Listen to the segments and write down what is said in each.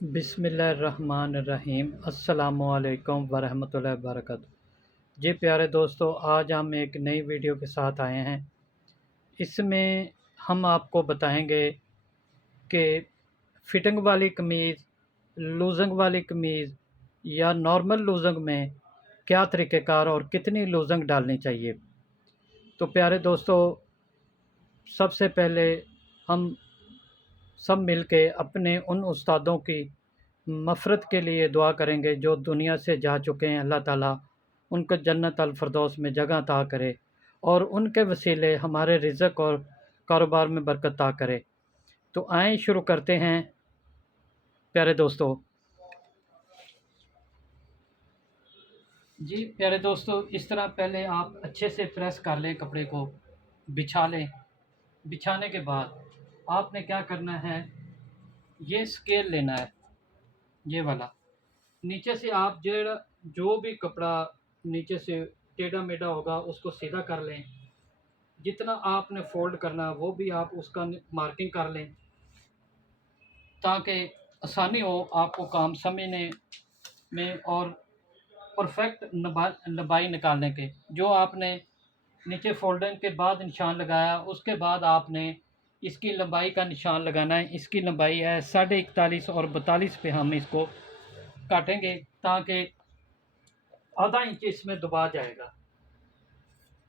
बिस्मिल्लाहिर्रहमानिर्रहीम अस्सलामुअलैकुम वरहमतुल्लाहि वबरकातुहू। जी प्यारे दोस्तों, आज हम एक नई वीडियो के साथ आए हैं। इसमें हम आपको बताएंगे कि फ़िटिंग वाली कमीज़, लूज़िंग वाली कमीज़ या नॉर्मल लूज़िंग में क्या तरीक़ेकार और कितनी लूज़िंग डालनी चाहिए। तो प्यारे दोस्तों, सबसे पहले हम सब मिल के अपने उन उस्तादों की मफ़रत के लिए दुआ करेंगे जो दुनिया से जा चुके हैं। अल्लाह ताला उनको जन्नत अल फ़िरदौस में जगह अता करे और उनके वसीले हमारे रिज़्क़ और कारोबार में बरकत अता करे। तो आएँ शुरू करते हैं प्यारे दोस्तों। जी प्यारे दोस्तों, इस तरह पहले आप अच्छे से प्रेस कर लें, कपड़े को बिछा लें। बिछाने के बाद आपने क्या करना है, ये स्केल लेना है, ये वाला। नीचे से आप जो भी कपड़ा नीचे से टेढ़ा मेढ़ा होगा उसको सीधा कर लें। जितना आपने फ़ोल्ड करना है वो भी आप उसका मार्किंग कर लें, ताकि आसानी हो आपको काम समझने में और परफेक्ट लंबाई निकालने के। जो आपने नीचे फोल्डिंग के बाद निशान लगाया, उसके बाद आपने इसकी लंबाई का निशान लगाना है। इसकी लंबाई है 41.5 और 42 पे हम इसको काटेंगे, ताकि आधा इंच इसमें दबा जाएगा।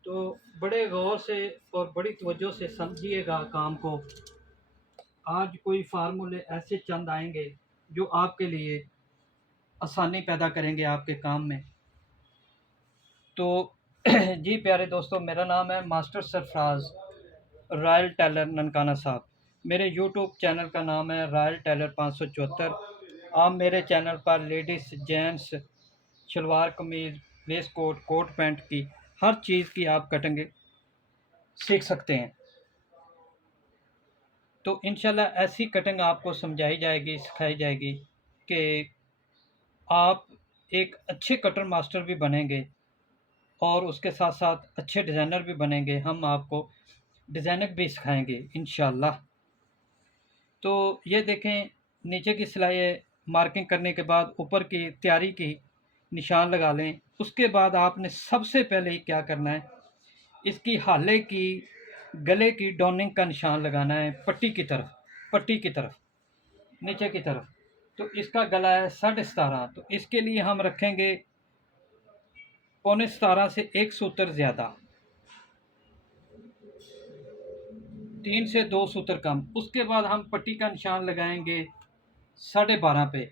तो बड़े गौर से और बड़ी तवज्जो से समझिएगा काम को। आज कोई फार्मूले ऐसे चंद आएंगे जो आपके लिए आसानी पैदा करेंगे आपके काम में। तो जी प्यारे दोस्तों, मेरा नाम है master Sarfaraz Royal Tailor Nankana Sahib. मेरे यूट्यूब चैनल का नाम है रॉयल टेलर 574। आप मेरे चैनल पर लेडीज़, जेंट्स, शलवार कमीज़, वेस्ट कोट, कोट पैंट की हर चीज़ की आप कटिंग सीख सकते हैं। तो इंशाल्लाह ऐसी कटिंग आपको समझाई जाएगी, सिखाई जाएगी कि आप एक अच्छे कटर मास्टर भी बनेंगे और उसके साथ साथ अच्छे डिज़ाइनर भी बनेंगे। हम आपको डिज़ाइनिंग भी सिखाएंगे इंशाल्लाह। तो ये देखें, नीचे की सिलाई मार्किंग करने के बाद ऊपर की तैयारी की निशान लगा लें। उसके बाद आपने सबसे पहले क्या करना है, इसकी हाले की गले की डॉनिंग का निशान लगाना है, पट्टी की तरफ, नीचे की तरफ। तो इसका गला है 17.5, तो इसके लिए हम रखेंगे 17.25 से एक सूत्र ज़्यादा, 3 से 2 सूत्र कम। उसके बाद हम पट्टी का निशान लगाएंगे 12.5 पे।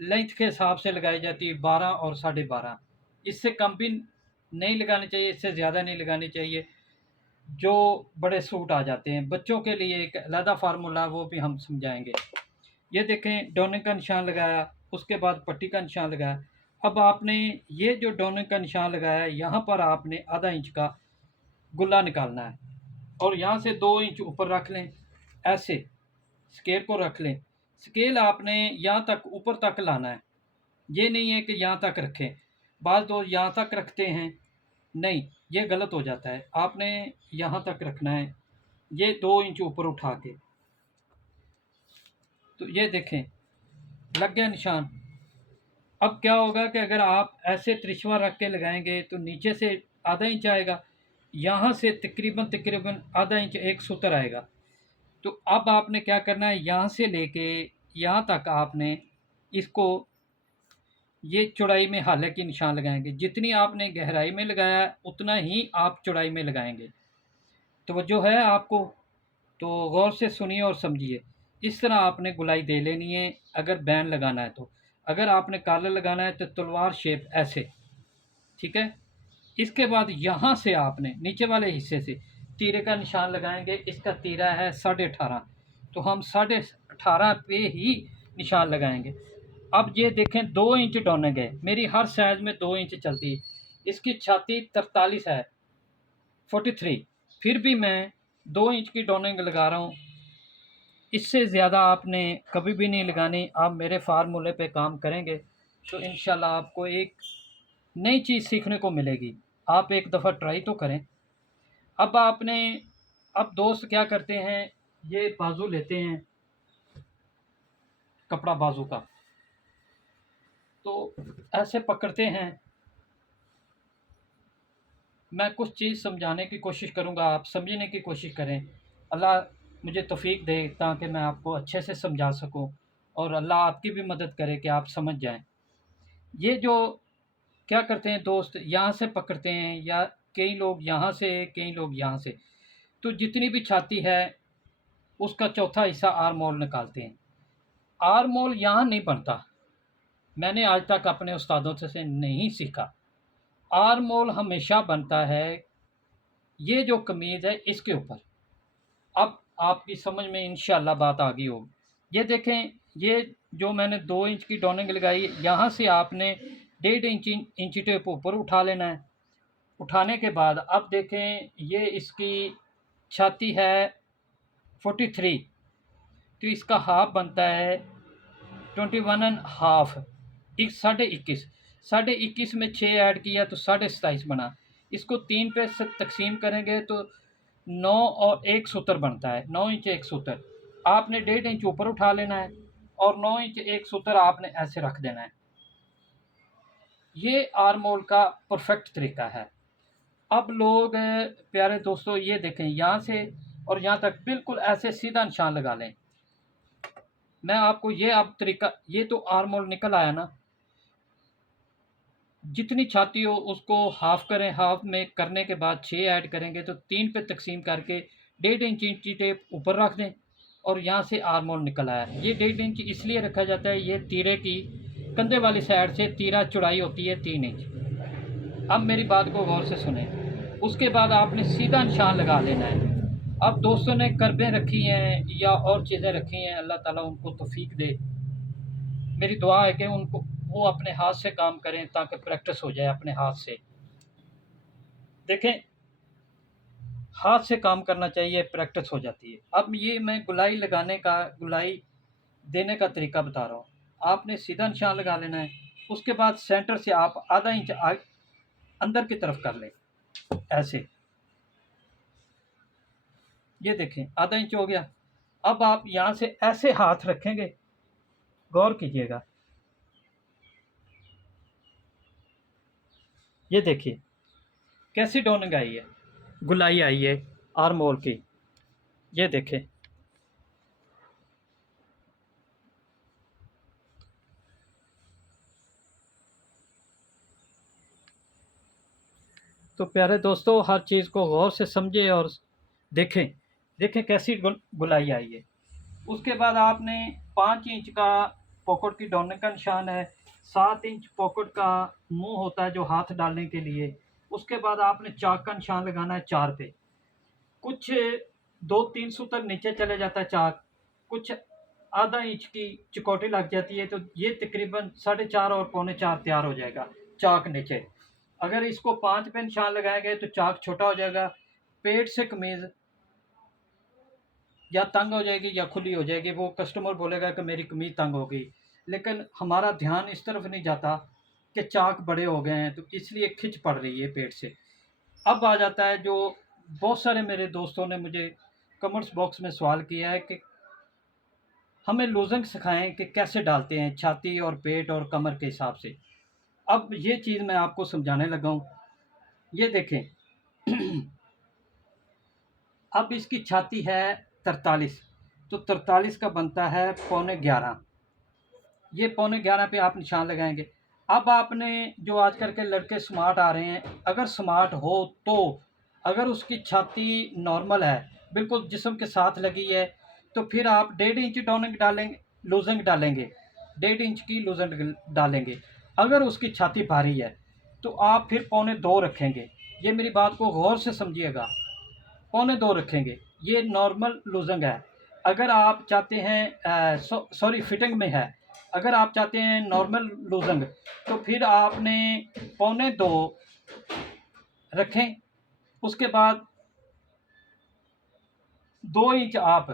लेंथ के हिसाब से लगाई जाती है 12 और 12.5। इससे कम भी नहीं लगानी चाहिए, इससे ज़्यादा नहीं लगानी चाहिए, जो बड़े सूट आ जाते हैं। बच्चों के लिए एक अलग फार्मूला, वो भी हम समझाएंगे। ये देखें, डॉनिंग का निशान लगाया, उसके बाद पट्टी का निशान लगाया। अब आपने ये जो डॉनिंग का निशान लगाया है, यहाँ पर आपने आधा इंच का गुल्ला निकालना है और यहाँ से 2 इंच ऊपर रख लें। ऐसे स्केल को रख लें। स्केल आपने यहाँ तक ऊपर तक लाना है, ये नहीं है कि यहाँ तक रखें। बाज़ लोग यहाँ तक रखते हैं, नहीं, ये गलत हो जाता है। आपने यहाँ तक रखना है, ये 2 इंच ऊपर उठा के। तो ये देखें, लग गया निशान। अब क्या होगा कि अगर आप ऐसे त्रिशवा रख के लगाएंगे तो नीचे से आधा इंच आएगा, यहाँ से तकरीबन आधा इंच एक सूत्र आएगा। तो अब आपने क्या करना है, यहाँ से लेके यहाँ तक आपने इसको ये चौड़ाई में हाले की निशान लगाएंगे। जितनी आपने गहराई में लगाया उतना ही आप चौड़ाई में लगाएंगे। तवज्जो है आपको? तो गौर से सुनिए और समझिए। इस तरह आपने गुलाई दे लेनी है अगर बैन लगाना है तो। अगर आपने कॉलर लगाना है तो तलवार शेप ऐसे, ठीक है। इसके बाद यहाँ से आपने नीचे वाले हिस्से से तीरे का निशान लगाएंगे। इसका तीरा है 18.5, तो हम 18.5 पे ही निशान लगाएंगे। अब ये देखें, 2 इंच डॉनिंग है मेरी, हर साइज में 2 इंच चलती है। इसकी छाती 43 है, 43, फिर भी मैं 2 इंच की डॉनिंग लगा रहा हूँ। इससे ज़्यादा आपने कभी भी नहीं लगानी। आप मेरे फार्मूले पे काम करेंगे तो इंशाल्लाह आपको एक नई चीज़ सीखने को मिलेगी। आप एक दफ़ा ट्राई तो करें। अब दोस्त क्या करते हैं, ये बाजू लेते हैं, कपड़ा बाजू का, तो ऐसे पकड़ते हैं। मैं कुछ चीज़ समझाने की कोशिश करूँगा, आप समझने की कोशिश करें। अल्लाह मुझे तौफ़ीक दे ताकि मैं आपको अच्छे से समझा सकूँ और अल्लाह आपकी भी मदद करे कि आप समझ जाएँ। ये जो क्या करते हैं दोस्त, यहाँ से पकड़ते हैं या कई लोग यहाँ से, कई लोग यहाँ से। तो जितनी भी छाती है उसका चौथा हिस्सा आर्म होल निकालते हैं। आर्म होल यहाँ नहीं बनता, मैंने आज तक अपने उस्तादों से नहीं सीखा। आर्म होल हमेशा बनता है ये जो कमीज़ है इसके ऊपर। अब आपकी समझ में इंशाल्लाह बात आ गई होगी। ये देखें, ये जो मैंने 2 इंच की डोनिंग लगाई, यहाँ से आपने 1.5 इंची टेप ऊपर उठा लेना है। उठाने के बाद अब देखें, ये इसकी छाती है 43, तो इसका हाफ बनता है 21 एंड हाफ, 21.5। 21.5 में 6 ऐड किया तो 27.5 बना। इसको 3 पे से तकसीम करेंगे तो 9 और 1 सूत्र बनता है, 9 इंच 1 सूत्र। आपने 1.5 इंच ऊपर उठा लेना है और 9 इंच 1 सूत्र आपने ऐसे रख देना है। ये आर्म होल का परफेक्ट तरीका है। अब लोग प्यारे दोस्तों ये देखें, यहाँ से और यहाँ तक बिल्कुल ऐसे सीधा निशान लगा लें। मैं आपको ये अब तरीका, ये तो आर्म होल निकल आया ना। जितनी छाती हो उसको हाफ करें, हाफ में करने के बाद 6 ऐड करेंगे तो 3 पे तकसीम करके 1.5 इंची टेप ऊपर रख दें और यहाँ से आर्म होल निकल आया। ये 1.5 इंच इसलिए रखा जाता है, ये तीरे की कंधे वाली साइड से तीरा चौड़ाई होती है 3 इंच। अब मेरी बात को गौर से सुने। उसके बाद आपने सीधा निशान लगा लेना है। अब दोस्तों ने करबें रखी हैं या और चीज़ें रखी हैं, अल्लाह ताला उनको तौफीक दे। मेरी दुआ है कि उनको वो अपने हाथ से काम करें ताकि प्रैक्टिस हो जाए अपने हाथ से। देखें, हाथ से काम करना चाहिए, प्रैक्टिस हो जाती है। अब ये मैं गुलाई लगाने का, गुलाई देने का तरीका बता रहा हूँ। आपने सीधा निशान लगा लेना है। उसके बाद सेंटर से आप आधा इंच अंदर की तरफ कर लें ऐसे। ये देखें आधा इंच हो गया। अब आप यहाँ से ऐसे हाथ रखेंगे, गौर कीजिएगा। ये देखिए कैसी डोनिंग आई है, गुलाई आई है आर्म होल की। ये देखें, तो प्यारे दोस्तों हर चीज़ को गौर से समझें और देखें। देखें कैसी गुलाई आई है। उसके बाद आपने 5 इंच का पॉकेट की डोनिंग का निशान है, 7 इंच पॉकेट का मुंह होता है जो हाथ डालने के लिए। उसके बाद आपने चाक का निशान लगाना है 4 पे। कुछ 2-3 सूत्र नीचे चले जाता है चाक, कुछ आधा इंच की चुकौटी लग जाती है, तो ये तकरीबन 4.5 और 4.25 तैयार हो जाएगा चाक नीचे। अगर इसको 5 पे निशान लगाएंगे तो चाक छोटा हो जाएगा, पेट से कमीज़ या तंग हो जाएगी या खुली हो जाएगी। वो कस्टमर बोलेगा कि मेरी कमीज़ तंग हो गई, लेकिन हमारा ध्यान इस तरफ नहीं जाता कि चाक बड़े हो गए हैं तो इसलिए खिंच पड़ रही है पेट से। अब आ जाता है जो बहुत सारे मेरे दोस्तों ने मुझे कमेंट्स बॉक्स में सवाल किया है कि हमें लूज़िंग सिखाएं कि कैसे डालते हैं छाती और पेट और कमर के हिसाब से। अब ये चीज़ मैं आपको समझाने लगा हूँ। ये देखें अब इसकी छाती है 43, तो 43 का बनता है 11:15। ये 11:15 पे आप निशान लगाएंगे। अब आपने जो आजकल के लड़के स्मार्ट आ रहे हैं, अगर स्मार्ट हो तो अगर उसकी छाती नॉर्मल है, बिल्कुल जिस्म के साथ लगी है, तो फिर आप 1.5 इंच डोनिंग डालेंगे, लूजिंग डालेंगे, 1.5 इंच की लूजिंग डालेंगे। अगर उसकी छाती भारी है तो आप फिर 1.25 रखेंगे। ये मेरी बात को गौर से समझिएगा, 1.25 रखेंगे। ये नॉर्मल लूजिंग है। अगर आप चाहते हैं सॉरी फिटिंग में है, अगर आप चाहते हैं नॉर्मल लूजिंग तो फिर आपने 1.25 रखें। उसके बाद 2 इंच आप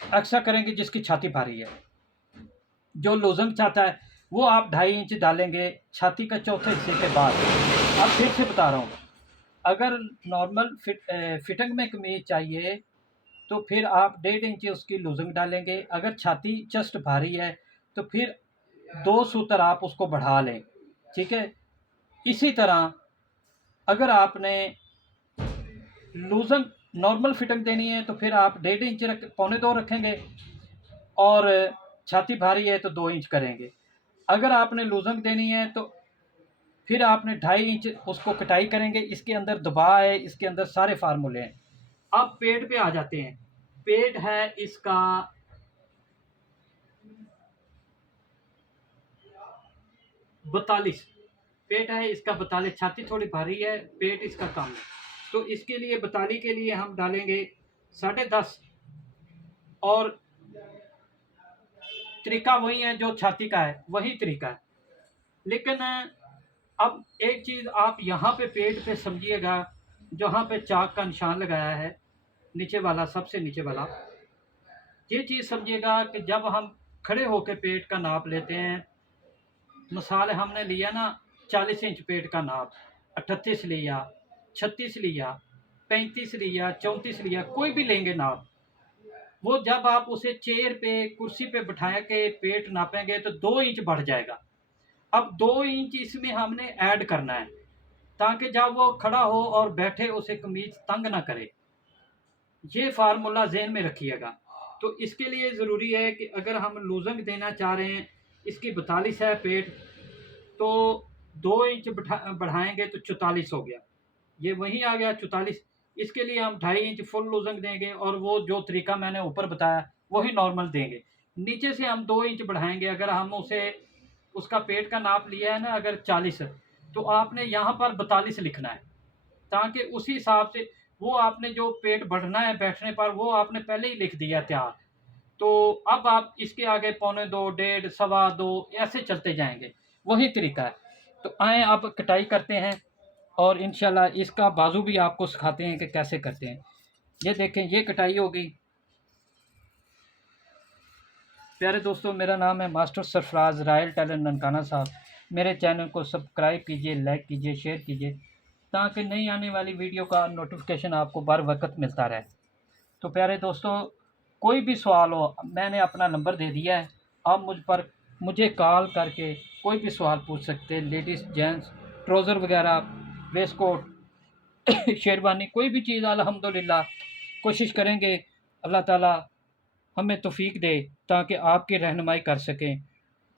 एक्स्ट्रा करेंगे जिसकी छाती भारी है। जो लूजिंग चाहता है वो आप 2.5 इंच डालेंगे छाती का चौथे हिस्से के बाद। अब फिर से बता रहा हूँ, अगर नॉर्मल फिटिंग में कमीज चाहिए तो फिर आप 1.5 इंच उसकी लूजिंग डालेंगे। अगर छाती चेस्ट भारी है तो फिर 2 सूत्र आप उसको बढ़ा लें, ठीक है। इसी तरह अगर आपने लूजन नॉर्मल फिटिंग देनी है तो फिर आप 1.5 इंच रख, 1.25 रखेंगे, और छाती भारी है तो 2 इंच करेंगे। अगर आपने लूजन देनी है तो फिर आपने 2.5 इंच उसको कटाई करेंगे। इसके अंदर दबाव है, इसके अंदर सारे फार्मूले हैं। अब पेट पे आ जाते हैं। पेट है इसका 42, पेट है इसका 42, छाती थोड़ी भारी है, पेट इसका कम है। तो इसके लिए 42 के लिए हम डालेंगे 10.5, और तरीका वही है जो छाती का है, वही तरीका है। लेकिन अब एक चीज़ आप यहाँ पे पेट पे समझिएगा, जहाँ पे चाक का निशान लगाया है, नीचे वाला, सबसे नीचे वाला, ये चीज़ समझिएगा कि जब हम खड़े होकर पेट का नाप लेते हैं, मिसाल हमने लिया ना 40 इंच पेट का नाप, 38 लिया, 36 लिया, 35 लिया, 34 लिया, कोई भी लेंगे नाप, वो जब आप उसे चेयर पे, कुर्सी पे बिठा के पेट नापेंगे तो 2 इंच बढ़ जाएगा। अब 2 इंच इसमें हमने ऐड करना है, ताकि जब वो खड़ा हो और बैठे उसे कमीज तंग ना करे। ये फार्मूला जहन में रखिएगा। तो इसके लिए ज़रूरी है कि अगर हम लूजंग देना चाह रहे हैं, इसकी 42 है पेट, तो 2 इंच बढ़ाएंगे तो 44 हो गया, ये वही आ गया 44। इसके लिए हम 2.5 इंच फुल लूजंग देंगे, और वो जो तरीका मैंने ऊपर बताया वही नॉर्मल देंगे। नीचे से हम 2 इंच बढ़ाएंगे। अगर हम उसे, उसका पेट का नाप लिया है ना अगर 40, तो आपने यहाँ पर 42 लिखना है, ताकि उसी हिसाब से वो आपने जो पेट बढ़ना है बैठने पर वो आपने पहले ही लिख दिया तैयार। तो अब आप इसके आगे 1.25, 1.5, 2.25 ऐसे चलते जाएंगे, वही तरीका है। तो आए अब कटाई करते हैं, और इंशाल्लाह इसका बाजू भी आपको सिखाते हैं कि कैसे करते हैं। ये देखें, ये कटाई होगी। प्यारे दोस्तों, मेरा नाम है master Sarfaraz Royal Tailor Nankana Sahib. मेरे चैनल को सब्सक्राइब कीजिए, लाइक कीजिए, शेयर कीजिए, ताकि नई आने वाली वीडियो का नोटिफिकेशन आपको बर वक्त मिलता रहे। तो प्यारे दोस्तों, कोई भी सवाल हो, मैंने अपना नंबर दे दिया है, आप मुझे कॉल करके कोई भी सवाल पूछ सकते हैं। लेडीज़, जेंट्स, ट्राउज़र वगैरह, वेस्ट कोट, शेरवानी, कोई भी चीज़, अल्हम्दुलिल्लाह कोशिश करेंगे अल्लाह ताला हमें तौफीक दे, ताकि आपकी रहनुमाई कर सकें।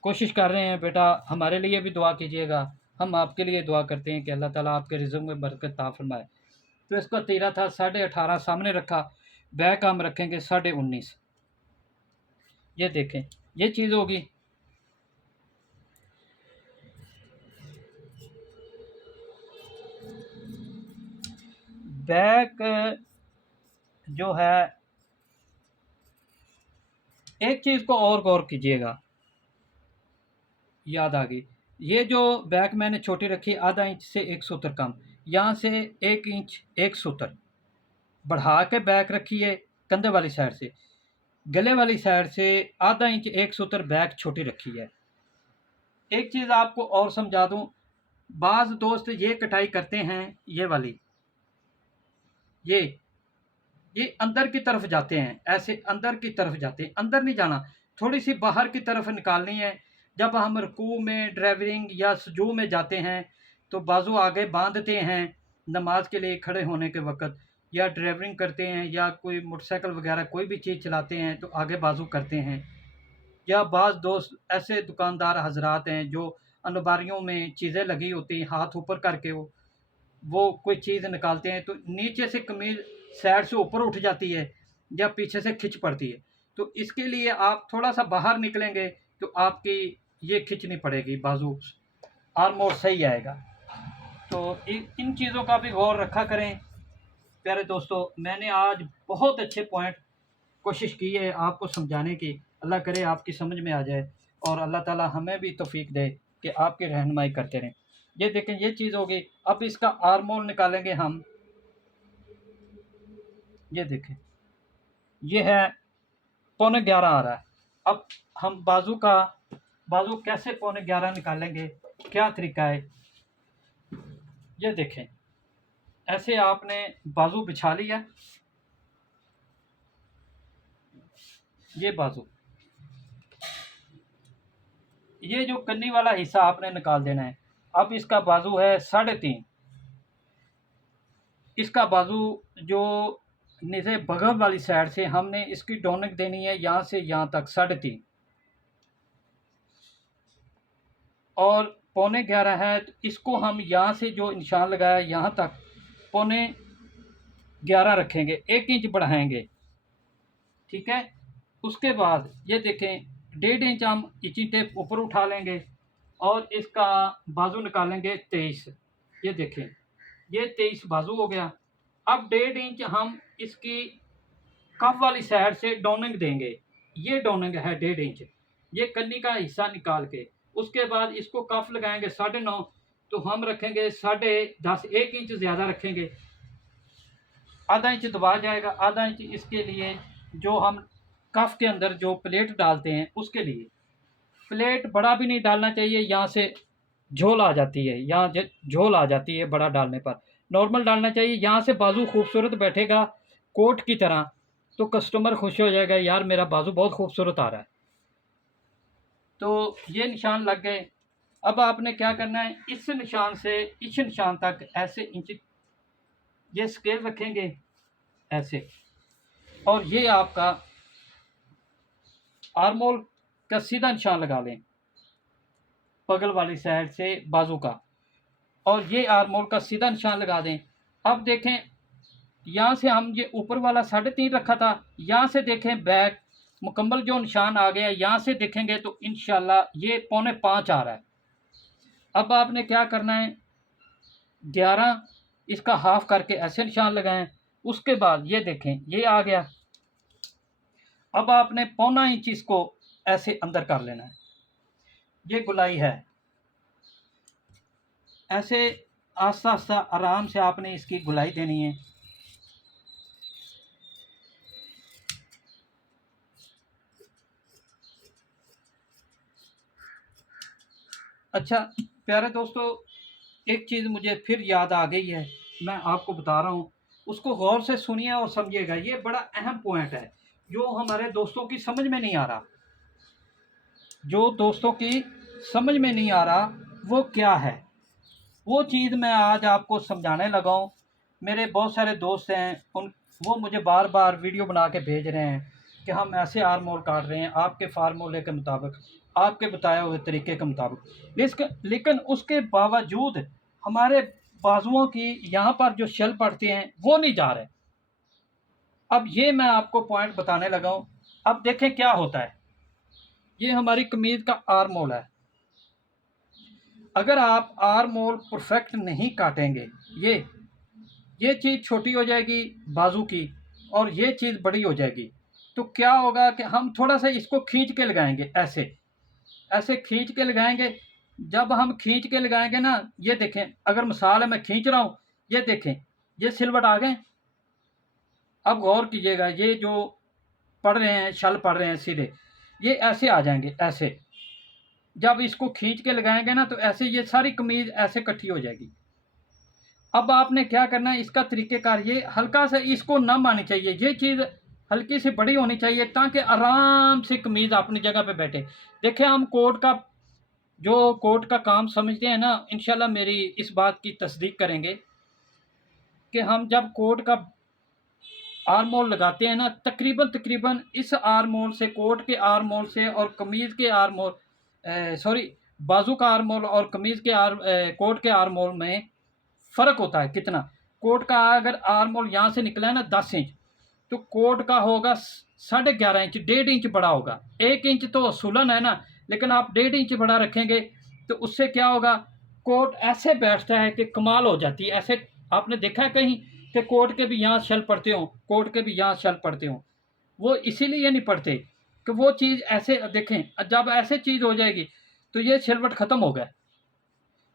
कोशिश कर रहे हैं बेटा, हमारे लिए भी दुआ कीजिएगा, हम आपके लिए दुआ करते हैं कि अल्लाह ताला आपके रिज़्क़ में बरकत अता फरमाए। तो इसका तीरा था 18.5 सामने रखा, बैक हम रखेंगे 19.5। ये देखें, ये चीज़ होगी। बैक जो है, एक चीज़ को और गौर कीजिएगा, याद आ गई। ये जो बैक मैंने छोटी रखी, आधा इंच से 1 सूत्र कम, यहाँ से 1 इंच 1 सूत्र बढ़ा के बैक रखी है कंधे वाली साइड से, गले वाली साइड से आधा इंच 1 सूत्र बैक छोटी रखी है। एक चीज़ आपको और समझा दूं, बाज़ दोस्त ये कटाई करते हैं, ये वाली, ये ये अंदर की तरफ जाते हैं, ऐसे अंदर की तरफ जाते हैं। अंदर नहीं जाना, थोड़ी सी बाहर की तरफ निकालनी है। जब हम रुकू में, ड्राइवरिंग या सुजू में जाते हैं तो बाजू आगे बांधते हैं नमाज के लिए खड़े होने के वक़्त, या ड्राइवरिंग करते हैं या कोई मोटरसाइकिल वगैरह कोई भी चीज़ चलाते हैं तो आगे बाजू करते हैं। या बाज़ दोस्त ऐसे दुकानदार हजरात हैं जो अलमारियों में चीज़ें लगी होती हैं, हाथ ऊपर करके वो कोई चीज़ निकालते हैं तो नीचे से कमीज़ साइड से ऊपर उठ जाती है या पीछे से खिंच पड़ती है। तो इसके लिए आप थोड़ा सा बाहर निकलेंगे तो आपकी ये खिंचनी पड़ेगी, बाजू ऑलमोस्ट सही आएगा। तो इन चीज़ों का भी गौर रखा करें। प्यारे दोस्तों, मैंने आज बहुत अच्छे पॉइंट कोशिश की है आपको समझाने की। अल्लाह करे आपकी समझ में आ जाए, और अल्लाह ताला हमें भी तौफीक दे कि आपकी रहनुमाई करते रहें। ये देखें, ये चीज़ होगी। अब इसका आर्मोल निकालेंगे हम। ये देखें, ये है 11:15 आ रहा है। अब हम बाजू कैसे 11:15 निकालेंगे, क्या तरीका है, ये देखें। ऐसे आपने बाजू बिछा लिया, ये बाजू, ये जो कन्नी वाला हिस्सा आपने निकाल देना है। अब इसका बाजू है 3.5, इसका बाजू जो नीचे बगल वाली साइड से हमने इसकी डोनक देनी है यहाँ से यहाँ तक 3.5, और 11.25 है, तो इसको हम यहाँ से जो निशान लगाया यहाँ तक 11.25 रखेंगे, 1 इंच बढ़ाएंगे। ठीक है, उसके बाद ये देखें 1.5 इंच हम इचिंग टेप ऊपर उठा लेंगे और इसका बाजू निकालेंगे 23। ये देखें ये 23 बाजू हो गया। अब 1.5 इंच हम इसकी कफ वाली साइड से डोनिंग देंगे। ये डोनिंग है 1.5 इंच, ये कन्नी का हिस्सा निकाल के। उसके बाद इसको कफ लगाएंगे 9.5, तो हम रखेंगे 10.5, 1 इंच ज़्यादा रखेंगे, आधा इंच दबा जाएगा। आधा इंच इसके लिए जो हम कफ के अंदर जो प्लेट डालते हैं उसके लिए। प्लेट बड़ा भी नहीं डालना चाहिए, यहाँ से झोल आ जाती है, यहाँ झोल आ जाती है बड़ा डालने पर। नॉर्मल डालना चाहिए, यहाँ से बाजू खूबसूरत बैठेगा कोट की तरह, तो कस्टमर खुश हो जाएगा, यार मेरा बाजू बहुत खूबसूरत आ रहा है। तो ये निशान लग गए। अब आपने क्या करना है, इस निशान से इस निशान तक ऐसे इंच ये स्केल रखेंगे ऐसे, और ये आपका आर्मोल का सीधा निशान लगा लें बगल वाली साइड से बाजू का, और ये आर्मोल का सीधा निशान लगा दें। अब देखें यहाँ से हम ये ऊपर वाला 3.5 रखा था, यहाँ से देखें बैक मुकम्मल जो निशान आ गया, यहाँ से देखेंगे तो इंशाल्लाह ये 4.25 आ रहा है। अब आपने क्या करना है, 11 इसका हाफ करके ऐसे निशान लगाएं। उसके बाद ये देखें ये आ गया। अब आपने 1.25 इंच इसको ऐसे अंदर कर लेना है, ये गुलाई है। ऐसे आस्ता आस्ता आराम से आपने इसकी गुलाई देनी है। अच्छा प्यारे दोस्तों, एक चीज़ मुझे फिर याद आ गई है, मैं आपको बता रहा हूँ, उसको गौर से सुनिए और समझिएगा। ये बड़ा अहम पॉइंट है जो हमारे दोस्तों की समझ में नहीं आ रहा। जो दोस्तों की समझ में नहीं आ रहा वो क्या है, वो चीज़ मैं आज आपको समझाने लगा हूँ। मेरे बहुत सारे दोस्त हैं, वो मुझे बार बार वीडियो बना के भेज रहे हैं कि हम ऐसे आर्मोल काट रहे हैं आपके फार्मूले के मुताबिक, आपके बताए हुए तरीके के मुताबिक। लेकिन उसके बावजूद हमारे बाजुओं की यहाँ पर जो शल पड़ते हैं वो नहीं जा रहे। अब ये मैं आपको पॉइंट बताने लगा हूँ। अब देखें क्या होता है, ये हमारी कमीज का आर्मोल है। अगर आप आर्मोल परफेक्ट नहीं काटेंगे, ये चीज़ छोटी हो जाएगी बाजू की और ये चीज़ बड़ी हो जाएगी। तो क्या होगा कि हम थोड़ा सा इसको खींच के लगाएंगे, ऐसे ऐसे खींच के लगाएंगे। जब हम खींच के लगाएंगे ना, ये देखें, अगर मिसाल है मैं खींच रहा हूँ, ये देखें ये सिलवट आ गए। अब गौर कीजिएगा, ये जो पड़ रहे हैं शल पड़ रहे हैं सीधे, ये ऐसे आ जाएंगे ऐसे। जब इसको खींच के लगाएंगे ना तो ऐसे ये सारी कमीज ऐसे इकट्ठी हो जाएगी। अब आपने क्या करना है, इसका तरीक़ेकार ये हल्का सा इसको नम आनी चाहिए, ये चीज़ हल्की सी बड़ी होनी चाहिए ताकि आराम से कमीज़ अपनी जगह पे बैठे। देखिए हम कोट का काम समझते हैं ना, इंशाल्लाह मेरी इस बात की तस्दीक करेंगे कि हम जब कोट का आर्मोल लगाते हैं ना, तकरीबन इस आर्मोल से, कोट के आर्मोल से और कमीज़ के आर्मोल सॉरी बाजू का आर्मोल और कमीज़ के कोट के आर्मोल में फ़र्क होता है कितना। कोट का अगर आर्मोल यहाँ से निकला है ना 10 इंच, तो कोट का होगा 11.5 इंच, 1.5 इंच बड़ा होगा। 1 इंच तो सुलन है ना, लेकिन आप 1.5 इंच बड़ा रखेंगे तो उससे क्या होगा, कोट ऐसे बैठता है कि कमाल हो जाती है। ऐसे आपने देखा है कहीं कि कोट के भी यहाँ शल पड़ते हों, कोट के भी यहाँ शल पड़ते हों। वो इसीलिए नहीं पड़ते कि वो चीज़ ऐसे देखें, जब ऐसे चीज़ हो जाएगी तो ये सिलवट ख़त्म हो गया।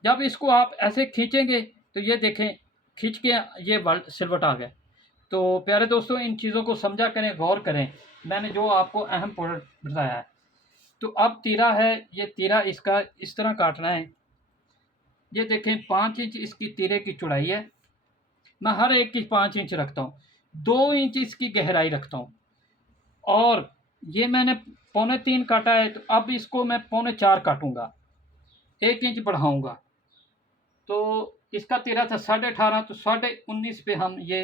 जब इसको आप ऐसे खींचेंगे तो ये देखें खींच के ये वर्ल्ड सिलवट आ गया। तो प्यारे दोस्तों, इन चीज़ों को समझा करें, गौर करें, मैंने जो आपको अहम पॉइंट बताया है। तो अब तीरा है, ये तीरा इसका इस तरह काटना है। ये देखें 5 इंच इसकी तीरे की चौड़ाई है, मैं हर एक की 5 इंच रखता हूँ। 2 इंच इसकी गहराई रखता हूँ और ये मैंने 3.25 काटा है, तो अब इसको मैं 4.25 काटूँगा, 1 इंच बढ़ाऊँगा। तो इसका तिरा था 18.5, तो 19.5 पे हम ये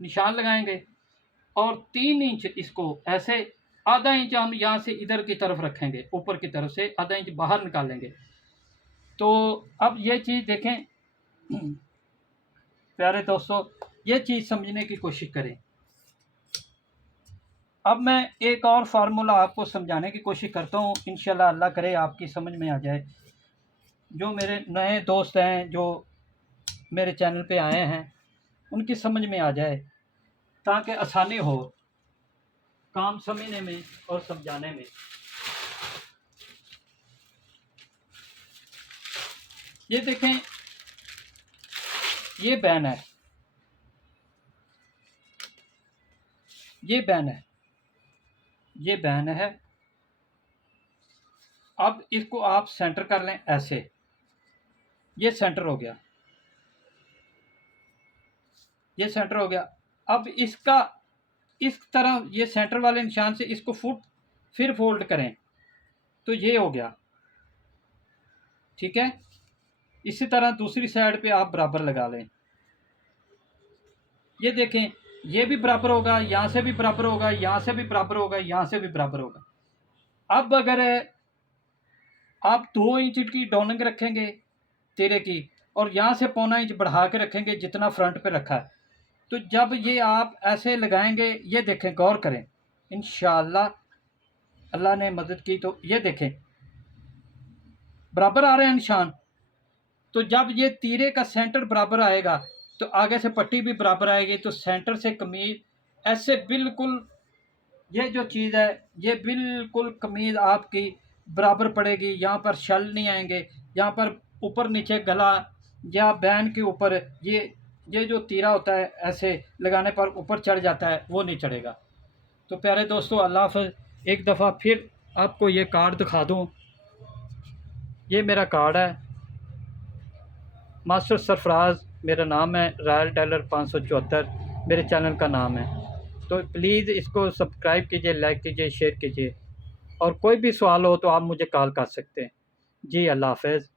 निशान लगाएंगे और 3 इंच इसको ऐसे, आधा इंच हम यहाँ से इधर की तरफ रखेंगे, ऊपर की तरफ से आधा इंच बाहर निकालेंगे। तो अब ये चीज़ देखें प्यारे दोस्तों, ये चीज़ समझने की कोशिश करें। अब मैं एक और फार्मूला आपको समझाने की कोशिश करता हूँ, इंशाल्लाह अल्लाह करे आपकी समझ में आ जाए। जो मेरे नए दोस्त हैं, जो मेरे चैनल पे आए हैं, उनकी समझ में आ जाए, ताकि आसानी हो काम समझने में और समझाने में। ये देखें, ये बैन है, ये बैन है, ये बैन है। अब इसको आप सेंटर कर लें ऐसे, ये सेंटर हो गया, ये सेंटर हो गया। अब इसका इस तरह ये सेंटर वाले निशान से इसको फिर फोल्ड करें, तो ये हो गया, ठीक है। इसी तरह दूसरी साइड पे आप बराबर लगा लें। ये देखें, ये भी बराबर होगा, यहाँ से भी बराबर होगा, यहाँ से भी बराबर होगा, यहाँ से भी बराबर होगा। अब अगर आप 2 इंच की डॉनिंग रखेंगे तिरे की, और यहाँ से 1.25 इंच बढ़ा के रखेंगे जितना फ्रंट पे रखा है, तो जब ये आप ऐसे लगाएंगे, ये देखें, गौर करें, इंशाअल्लाह अल्लाह ने मदद की तो ये देखें बराबर आ रहे हैं निशान। तो जब ये तीरे का सेंटर बराबर आएगा, तो आगे से पट्टी भी बराबर आएगी, तो सेंटर से कमीज ऐसे बिल्कुल, ये जो चीज़ है, ये बिल्कुल कमीज आपकी बराबर पड़ेगी। यहाँ पर शल नहीं आएंगे, यहाँ पर ऊपर नीचे गला या बैन के ऊपर ये जो तीरा होता है ऐसे लगाने पर ऊपर चढ़ जाता है, वो नहीं चढ़ेगा। तो प्यारे दोस्तों, अल्लाह हाफ़िज़। एक दफ़ा फिर आपको ये कार्ड दिखा दूँ, ये मेरा कार्ड है, मास्टर सरफराज मेरा नाम है, रॉयल टेलर 574 मेरे चैनल का नाम है। तो प्लीज़ इसको सब्सक्राइब कीजिए, लाइक कीजिए, शेयर कीजिए, और कोई भी सवाल हो तो आप मुझे कॉल कर सकते हैं। जी, अल्लाह हाफ़िज़।